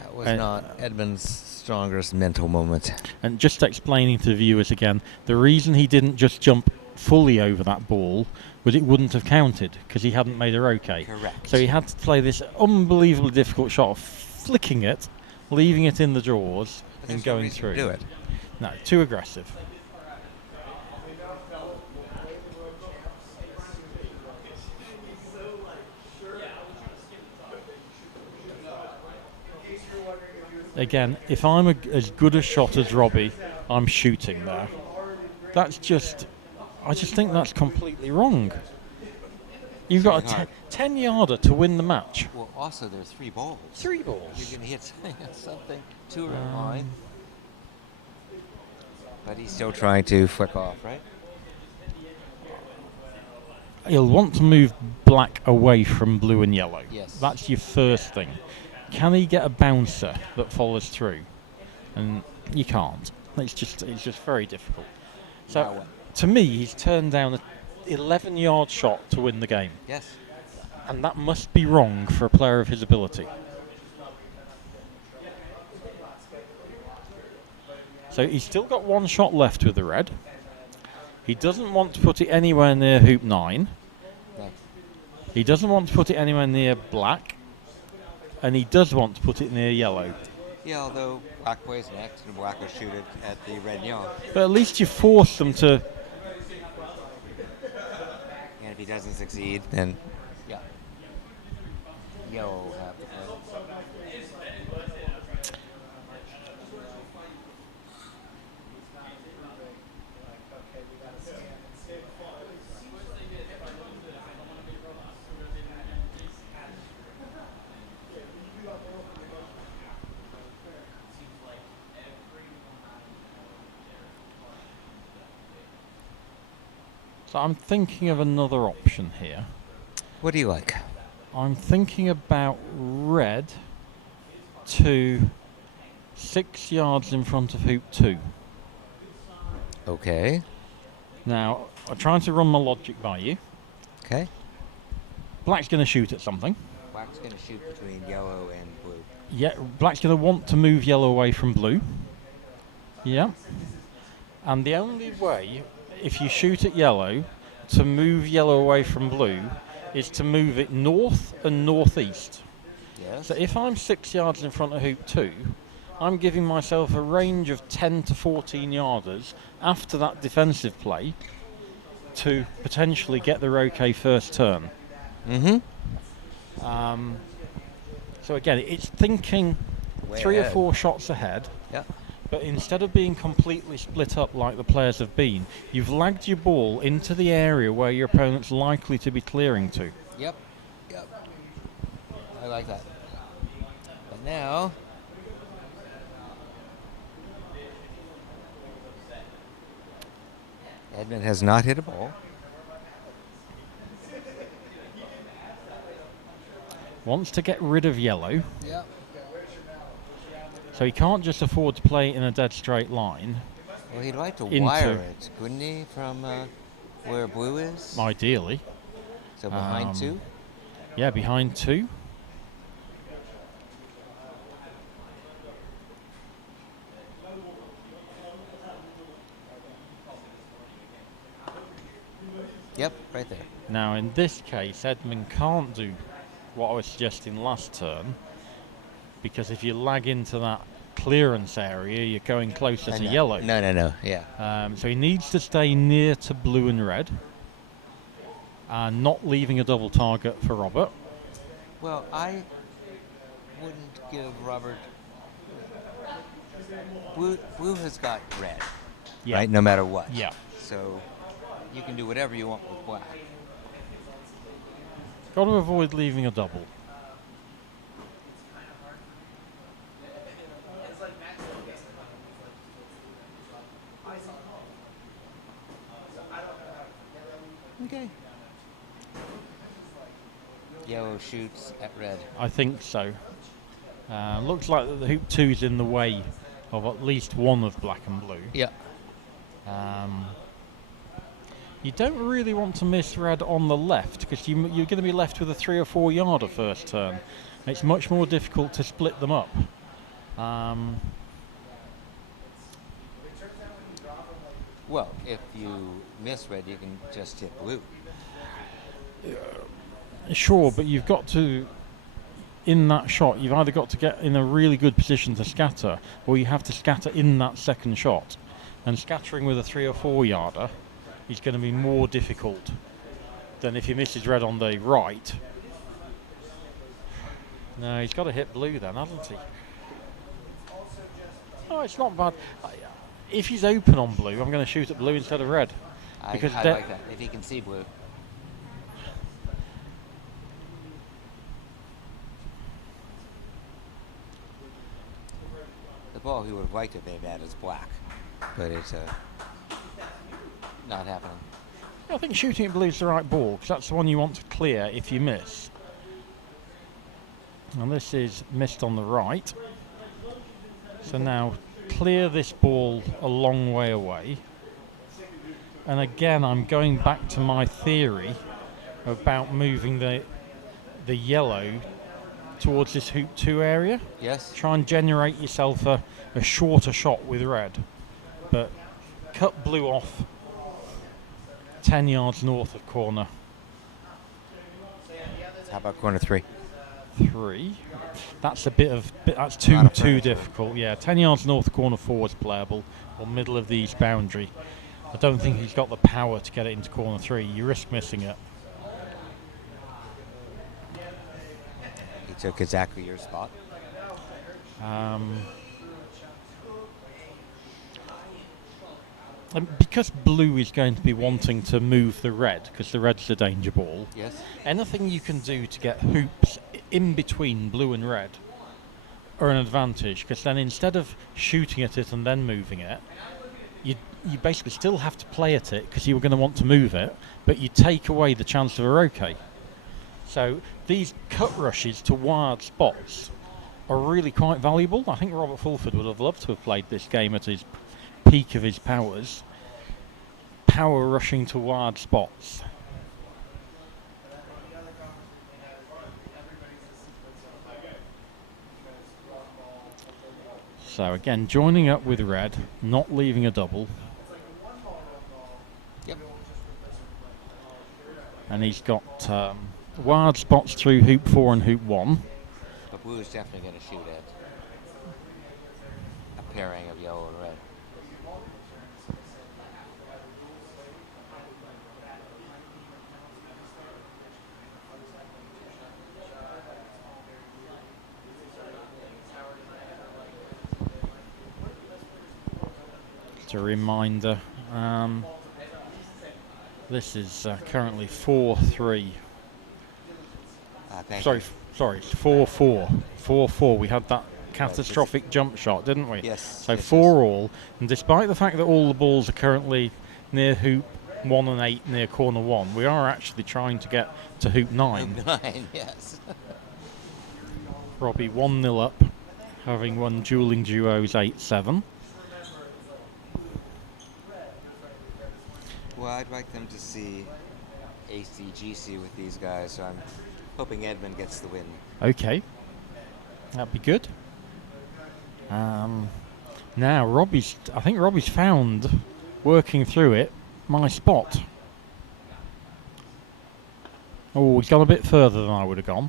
That was not Edmund's strongest mental moment. And just explaining to the viewers again, the reason he didn't just jump fully over that ball was it wouldn't have counted because he hadn't made her okay. Correct. So he had to play this unbelievably difficult shot of flicking it, leaving it in the drawers, But and there's no going reason to through. do it. No, too aggressive. Again, if I'm as good a shot as Robbie, I'm shooting there. That's just, I just think that's completely wrong. You've got a 10-yarder to win the match. Well, also there are 3 balls. 3 balls. You can hit something 2 around line. But he's still trying to flick off, right? He'll want to move black away from blue and yellow. Yes. That's your first thing. Can he get a bouncer that follows through? And you can't. It's just very difficult. So to me, he's turned down an 11-yard shot to win the game. Yes. And that must be wrong for a player of his ability. So he's still got 1 shot left with the red. He doesn't want to put it anywhere near hoop 9. No. He doesn't want to put it anywhere near black. And he does want to put it near yellow. Yeah, although black plays next and black will shoot it at the red and yellow. But at least you force them to... And if he doesn't succeed, then yellow will have to play. So I'm thinking of another option here. What do you like? I'm thinking about red to 6 yards in front of hoop 2. Okay. Now, I'm trying to run my logic by you. Okay. Black's going to shoot at something. Black's going to shoot between yellow and blue. Yeah, black's going to want to move yellow away from blue. Yeah. And the only way, if you shoot at yellow, to move yellow away from blue is to move it north and northeast. Yes. So if I'm 6 yards in front of hoop 2, I'm giving myself a range of 10 to 14 yarders after that defensive play to potentially get the okay first turn. Mm-hmm. So again, it's thinking Way 3 ahead. or 4 shots ahead. Yeah. But instead of being completely split up like the players have been, you've lagged your ball into the area where your opponent's likely to be clearing to. Yep. I like that. But now, Edmund has not hit a ball. Wants to get rid of yellow, Yep. so he can't just afford to play in a dead straight line. Well, he'd like to Into- wire it, couldn't he, from where blue is? Ideally. So behind 2? Yeah, behind 2. Yep, right there. Now, in this case, Edmund can't do what I was suggesting last turn, because if you lag into that clearance area, you're going closer to yellow. No, yeah. So he needs to stay near to blue and red, and not leaving a double target for Robert. Well, I wouldn't give Robert... Blue has got red, Yeah. right, no matter what. Yeah. So you can do whatever you want with black. Got to avoid leaving a double. Yellow shoots at red. I think so. Looks like the hoop 2 is in the way of at least one of black and blue. Yeah. You don't really want to miss red on the left because you're going to be left with a 3 or 4 yarder first turn. It's much more difficult to split them up. Well, if you miss red, you can just hit blue. Sure, but you've got to, in that shot, you've either got to get in a really good position to scatter, or you have to scatter in that second shot. And scattering with a 3 or 4 yarder is going to be more difficult than if he misses red on the right. No, he's got to hit blue then, hasn't he? Oh, it's not bad. If he's open on blue, I'm going to shoot at blue instead of red. Because I like that, if he can see blue. The ball he would have liked if they've had is black, but it's not happening. I think shooting at blue is the right ball, because that's the one you want to clear if you miss. And this is missed on the right. So now clear this ball a long way away. And again, I'm going back to my theory about moving the yellow towards this hoop 2 area. Yes. Try and generate yourself a shorter shot with red, but cut blue off 10 yards north of corner How about corner 3? 3. That's that's too difficult. Yeah, 10 yards north of corner 4 is playable, or middle of the east boundary. I don't think he's got the power to get it into corner 3. You risk missing it. He took exactly your spot. And because blue is going to be wanting to move the red, because the red's the danger ball, Yes. anything you can do to get hoops in between blue and red are an advantage, because then instead of shooting at it and then moving it, you basically still have to play at it because you were going to want to move it, but you take away the chance of a roquet. So these cut rushes to wired spots are really quite valuable. I think Robert Fulford would have loved to have played this game at his peak of his powers. Power rushing to wired spots. So again, joining up with red, not leaving a double. Yep. And he's got wired spots through hoop 4 and hoop 1. But blue is definitely going to shoot at a pairing of yellow and red. Just a reminder, this is currently 4-3. Sorry, it's 4-4. 4-4. We had that catastrophic jump shot, didn't we? Yes. So yes, 4 all, and despite the fact that all the balls are currently near hoop 1 and 8 near corner 1, we are actually trying to get to hoop 9. Hoop 9, yes. Robbie 1-0 up, having won dueling duos 8-7. Well, I'd like them to see ACGC with these guys, so I'm hoping Edmund gets the win. Okay, that'd be good. Now I think Robbie's found, working through it, my spot. Oh, he's gone a bit further than I would have gone.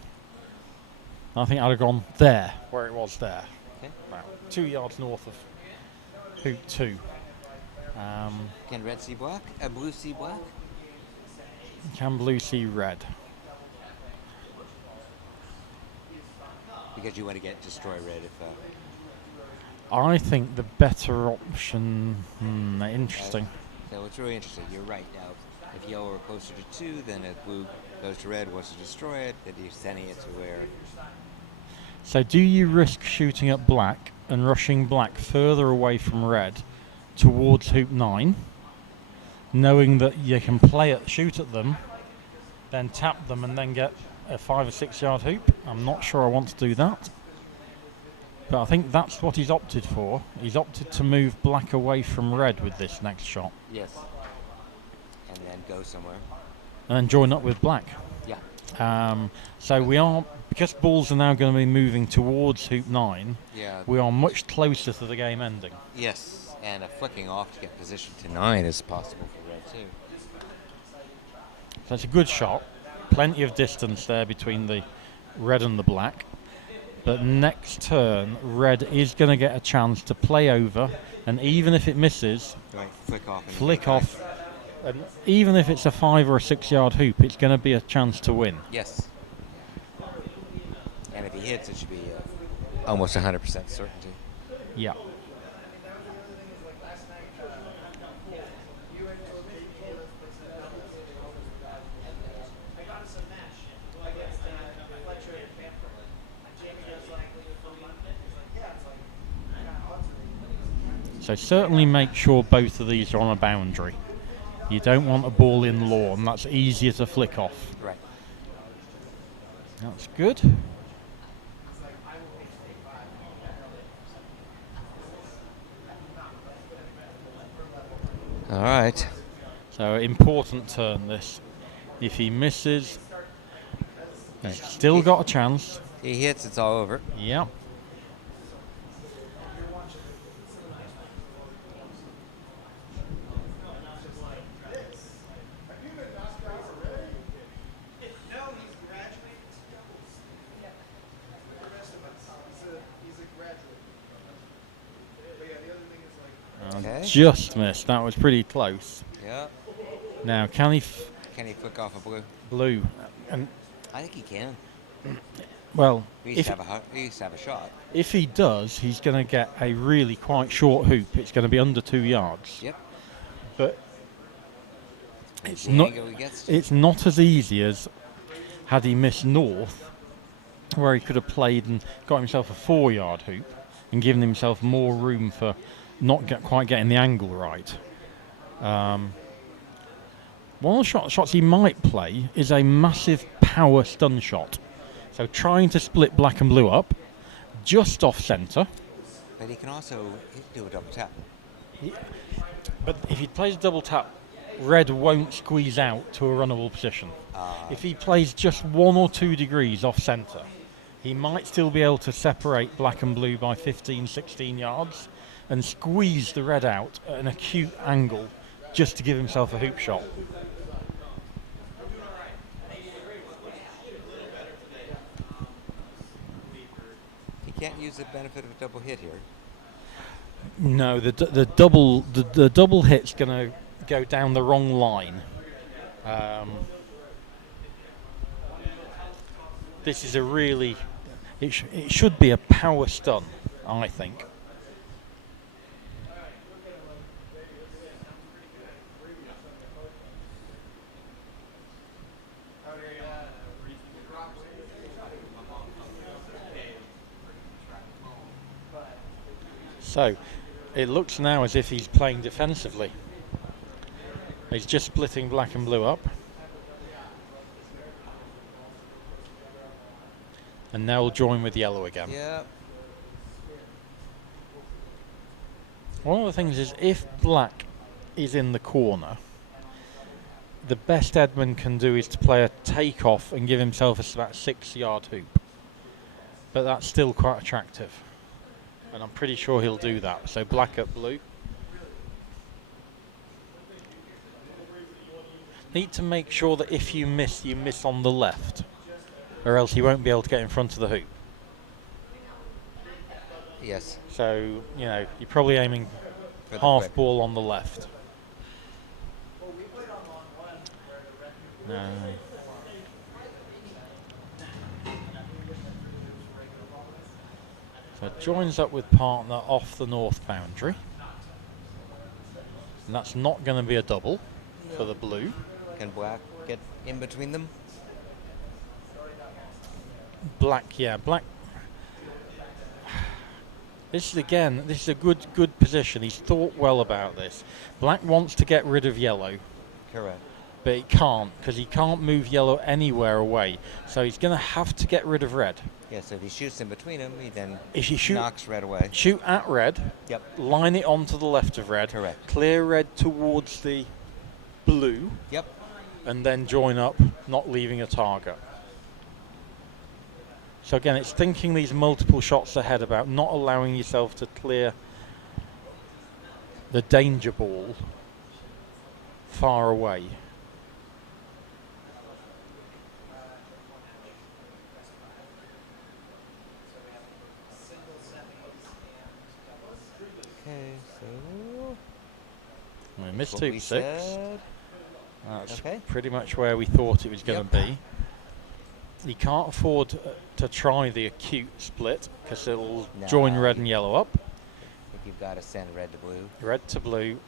I think I'd have gone there, where it was there. Okay. About 2 yards north of hoop 2. Can red see black? Blue see black? Can blue see red? Because you want to get destroy red if... I think the better option... interesting. So it's really interesting. You're right. Now, if yellow are closer to 2, then if blue goes to red, wants to destroy it, then you're sending it to where... So do you risk shooting at black and rushing black further away from red towards hoop 9, knowing that you can shoot at them then tap them and then get a 5 or 6 yard hoop. I'm not sure I want to do that. But I think that's what he's opted for. He's opted to move black away from red with this next shot. Yes. And then go somewhere. And then join up with black. Yeah. So we are, because balls are now going to be moving towards hoop 9, Yeah. we are much closer to the game ending. Yes. And a flicking off to get position to 9 is possible for red too. So it's a good shot. Plenty of distance there between the red and the black. But next turn, red is going to get a chance to play over, and even if it misses, Right. Flick off. And flick off, and even if it's a 5 or a 6 yard hoop, it's going to be a chance to win. Yes. And if he hits, it should be almost 100% certainty. Yeah. So certainly make sure both of these are on a boundary. You don't want a ball in lawn, that's easier to flick off. Right. That's good. All right. So important turn this. If he misses, he's still got a chance. He hits, it's all over. Yeah. Okay. Just missed. That was pretty close. Yeah. Now, can he Can he flick off a blue? blue? And I think he can. well, He used to have a shot. if he does, he's going to get a really quite short hoop. It's going to be under 2 yards. Yep. But it's The not. angle he gets to. It's not as easy as had he missed north, where he could have played and got himself a 4 yard hoop and given himself more room for not quite getting the angle right. One of the shots he might play is a massive power stun shot. So trying to split black and blue up, just off centre. But he can also do a double tap. But if he plays double tap, red won't squeeze out to a runnable position. If he plays just 1 or 2 degrees off centre, he might still be able to separate black and blue by 15, 16 yards and squeeze the red out at an acute angle just to give himself a hoop shot. He can't use the benefit of a double hit here. No, the double hit's going to go down the wrong line. This is a really, it should be a power stun, I think. So, it looks now as if he's playing defensively. He's just splitting black and blue up. And now we'll join with yellow again. Yeah. One of the things is if black is in the corner, the best Edmund can do is to play a takeoff and give himself about 6 yard hoop. But that's still quite attractive. And I'm pretty sure he'll do that. So black up blue. Need to make sure that if you miss on the left, or else he won't be able to get in front of the hoop. Yes. So, you know, you're probably aiming For the half whip. ball on the left. No. So joins up with partner off the north boundary. And that's not going to be a double for the blue. Can black get in between them? Black, yeah, black. This is a good position. He's thought well about this. Black wants to get rid of yellow. Correct. but he can't, because he can't move yellow anywhere away. So he's going to have to get rid of red. Yeah, so if he shoots in between them, he then If you knocks red away. shoot at red, Yep. line it onto the left of red, Correct. clear red towards the blue, Yep. and then join up, not leaving a target. So again, it's thinking these multiple shots ahead about not allowing yourself to clear the danger ball far away. Okay, so We missed what two we 6. said. That's Okay. pretty much where we thought it was going to Yep. be. He can't afford to try the acute split because it'll join red and yellow up. I think you've got to send red to blue. Red to blue,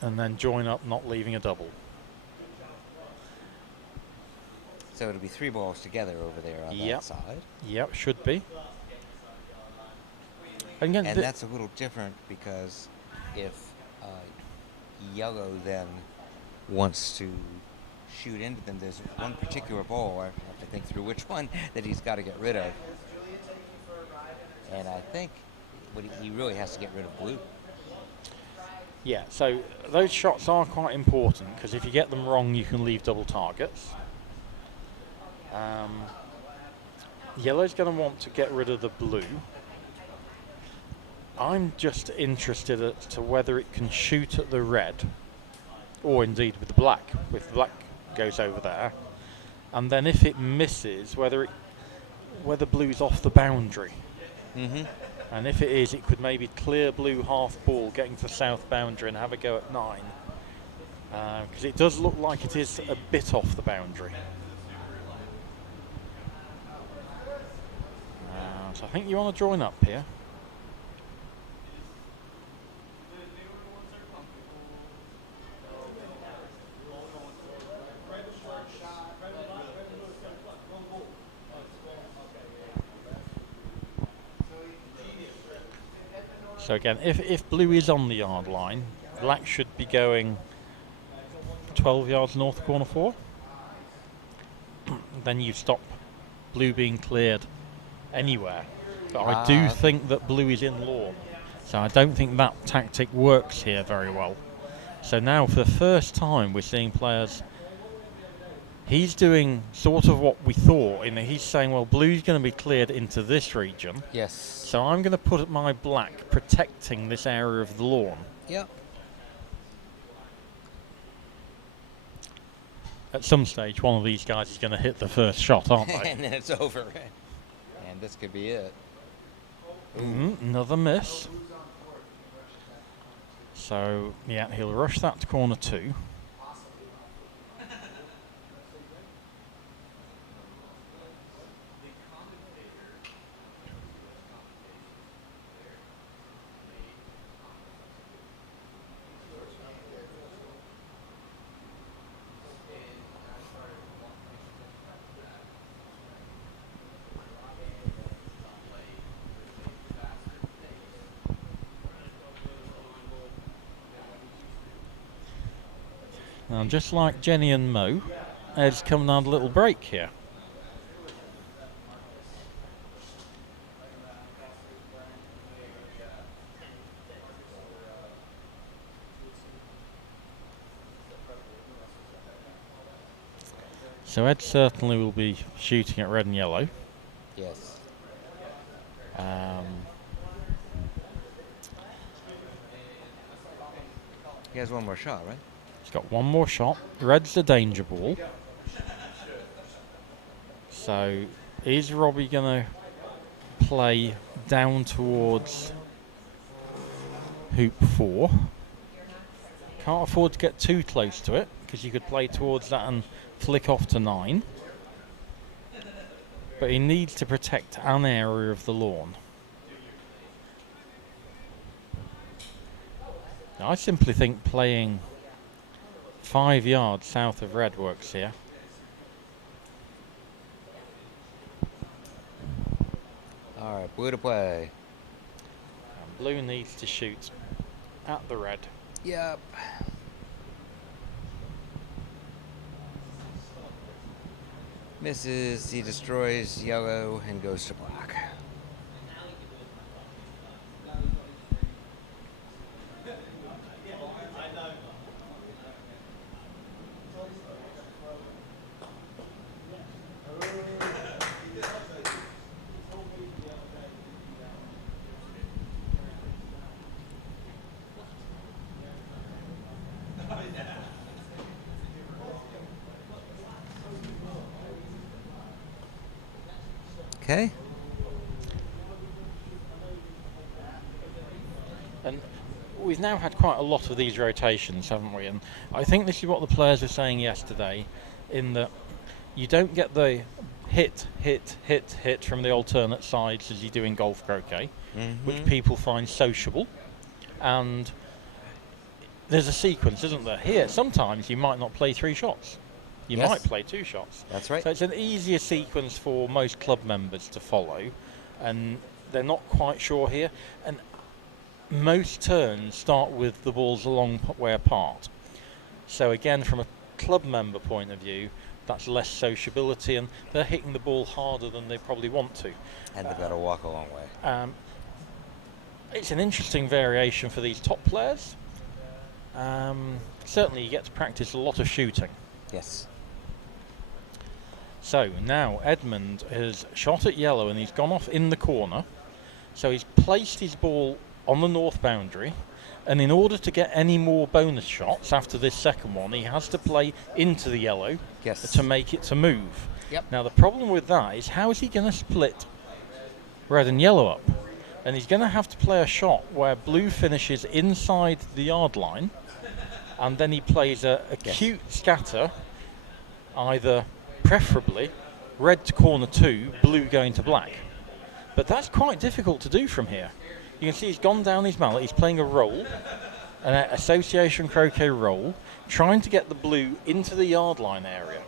and then join up, not leaving a double. So it'll be 3 balls together over there on Yep. that side. Yep, should be. And again, And that's a little different because if yellow then wants to shoot into them, there's one particular ball, I have to think through which one, that he's got to get rid of. And I think he really has to get rid of blue. yeah, so those shots are quite important because if you get them wrong, you can leave double targets. Yellow's going to want to get rid of the blue. I'm just interested as to whether it can shoot at the red, or indeed with the black, if the black goes over there. And then if it misses, whether blue's off the boundary. Mm-hmm. And if it is, it could maybe clear blue half ball, getting to the south boundary and have a go at 9. Because it does look like it is a bit off the boundary. So I think you want to join up here. So again, if blue is on the yard line, black should be going 12 yards north of corner 4. Then you stop blue being cleared anywhere. But I do think that blue is in lawn. So I don't think that tactic works here very well. So now for the first time we're seeing players, he's doing sort of what we thought, in that he's saying, well, blue's going to be cleared into this region. Yes. So I'm going to put my black protecting this area of the lawn. Yep. At some stage, one of these guys is going to hit the first shot, aren't they? And then it's over. And this could be it. Another miss. So, yeah, he'll rush that to corner 2. Now, just like Jenny and Mo, Ed's coming on a little break here. So Ed certainly will be shooting at red and yellow. Yes. He has one more shot, right? He's got one more shot. Red's the danger ball. So is Robbie going to play down towards hoop 4? Can't afford to get too close to it because you could play towards that and flick off to 9. But he needs to protect an area of the lawn. Now, I simply think playing 5 yards south of red works here. All right, blue to play. And blue needs to shoot at the red. Yep. Misses, he destroys yellow and goes to black. Okay. And we've now had quite a lot of these rotations, haven't we? And I think this is what the players were saying yesterday, in that you don't get the hit from the alternate sides as you do in golf croquet, which people find sociable. And there's a sequence, isn't there? Here, sometimes you might not play 3 shots. You Yes. might play 2 shots. That's right. So it's an easier sequence for most club members to follow, and they're not quite sure here. And most turns start with the balls a long way apart. So again, from a club member point of view, that's less sociability, and they're hitting the ball harder than they probably want to. And they've got to walk a long way. It's an interesting variation for these top players. Certainly you get to practice a lot of shooting. Yes. So now Edmund has shot at yellow and he's gone off in the corner. So he's placed his ball on the north boundary, and in order to get any more bonus shots after this second one, he has to play into the yellow to make it to move. Yep. Now the problem with that is, how is he going to split red and yellow up? And he's going to have to play a shot where blue finishes inside the yard line, and then he plays a cute scatter, either preferably red to corner 2, blue going to black. But that's quite difficult to do from here. You can see he's gone down his mallet, he's playing a roll, an association croquet roll, trying to get the blue into the yard line area.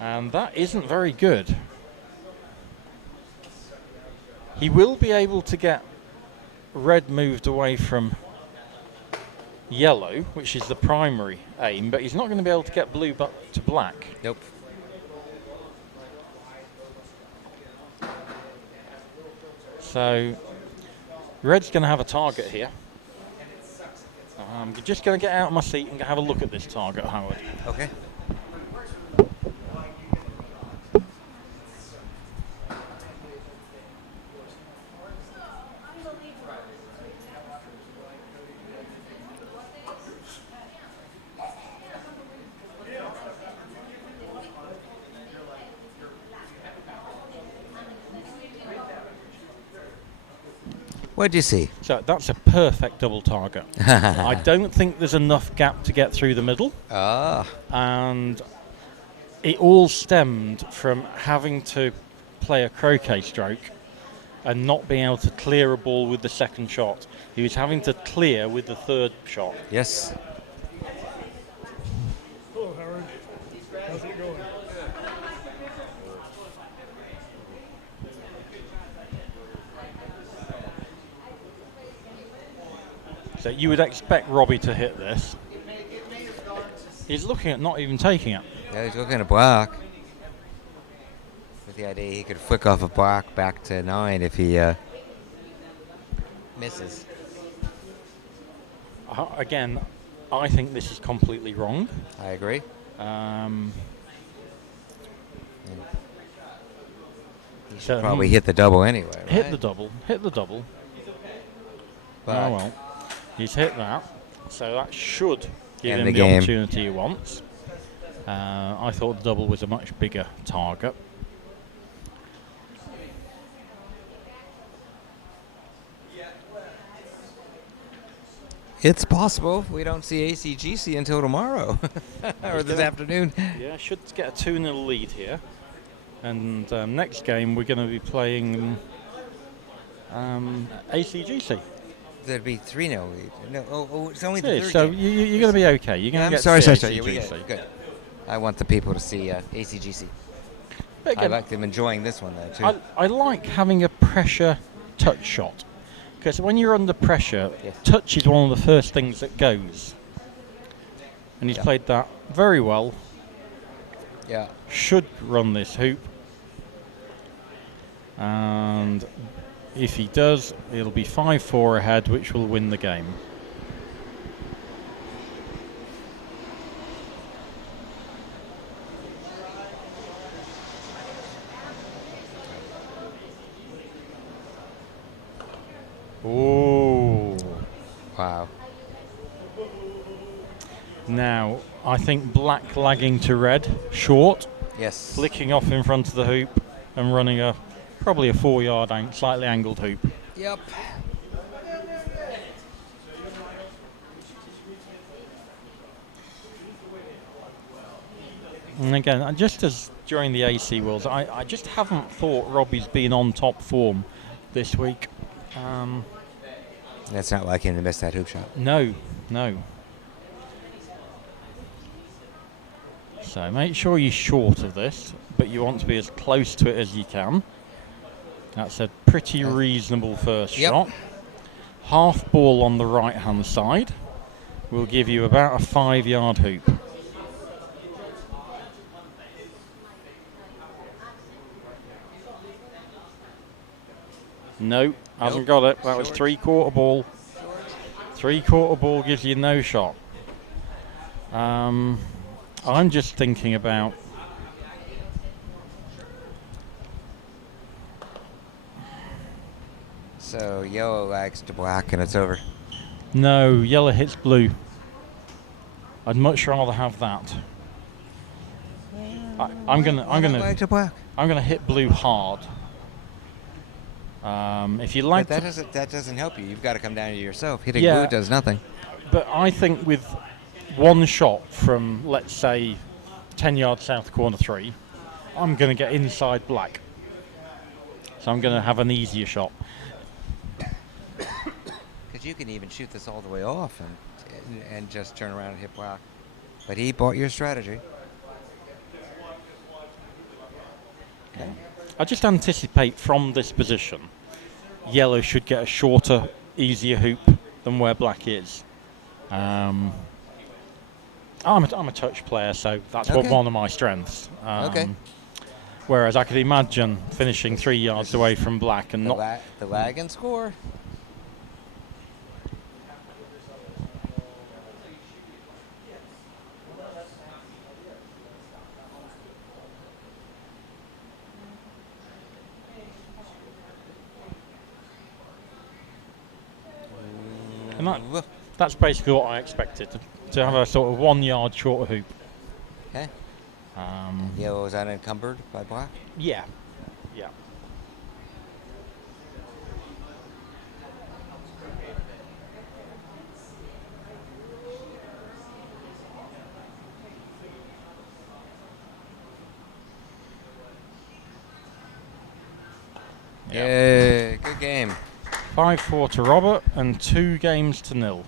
And that isn't very good. He will be able to get red moved away from yellow, which is the primary aim, but he's not going to be able to get blue back to black. Nope. So red's going to have a target here. I'm just going to get out of my seat and have a look at this target, Howard. Okay. What do you see? So that's a perfect double target. I don't think there's enough gap to get through the middle. And it all stemmed from having to play a croquet stroke and not being able to clear a ball with the second shot. He was having to clear with the third shot. Yes. Hello, Howard. How's it going? So you would expect Robbie to hit this. He's looking at not even taking it. Yeah, he's looking at black. With the idea he could flick off a black back to 9 if he misses. Again, I think this is completely wrong. I agree. He should probably hit the double anyway, right? Hit the double. But Oh well. He's hit that. So that should give End him the the game. opportunity he wants. I thought the double was a much bigger target. it's possible we don't see ACGC until tomorrow or this afternoon. Yeah, should get a 2-0 lead here. And next game we're going to be playing ACGC. There'd be 3-0 lead. No, it's only the Yeah, third so game. you're going to be okay. You're going to I'm get sorry. to Yeah, we ACGC. get it. Good. I want the people to see ACGC. But I again, like them enjoying this one, though, too. I like having a pressure touch shot, because when you're under pressure, Yeah. touch is one of the first things that goes. And he's Yeah. played that very well. Yeah. should run this hoop. And if he does, it'll be 5-4 ahead, which will win the game. Oh. Wow. Now, I think black lagging to red, short, Yes. flicking off in front of the hoop and running probably a 4-yard slightly angled hoop. Yep. And again, just as during the AC Worlds, I just haven't thought Robbie's been on top form this week. That's not like him to miss that hoop shot. No. So make sure you're short of this, but you want to be as close to it as you can. That's a pretty reasonable first shot. Half ball on the right-hand side will give you about a 5-yard hoop. No, hasn't got it. That was 3/4 ball. 3/4 ball gives you no shot. I'm just thinking about. So yellow lags to black and it's over. No, yellow hits blue. I'd much rather have that. I'm lag to black. gonna hit blue hard. If you like, But that doesn't help you. You've got to come down to yourself. Hitting Yeah. blue does nothing. but I think with one shot from, let's say, 10 yards south corner 3, I'm gonna get inside black. So I'm gonna have an easier shot. Because you can even shoot this all the way off and just turn around and hit black. But he bought your strategy. Okay. I just anticipate from this position, yellow should get a shorter, easier hoop than where black is. I'm a touch player, so that's Okay. one of my strengths. Okay. Whereas I could imagine finishing 3 yards away from black and not. The lag and score. And that's basically what I expected, to have a sort of 1 yard shorter hoop. Okay. Yellow is unencumbered by black. Yeah. Yeah, good game. 5-4 to Robert and 2 games to 0.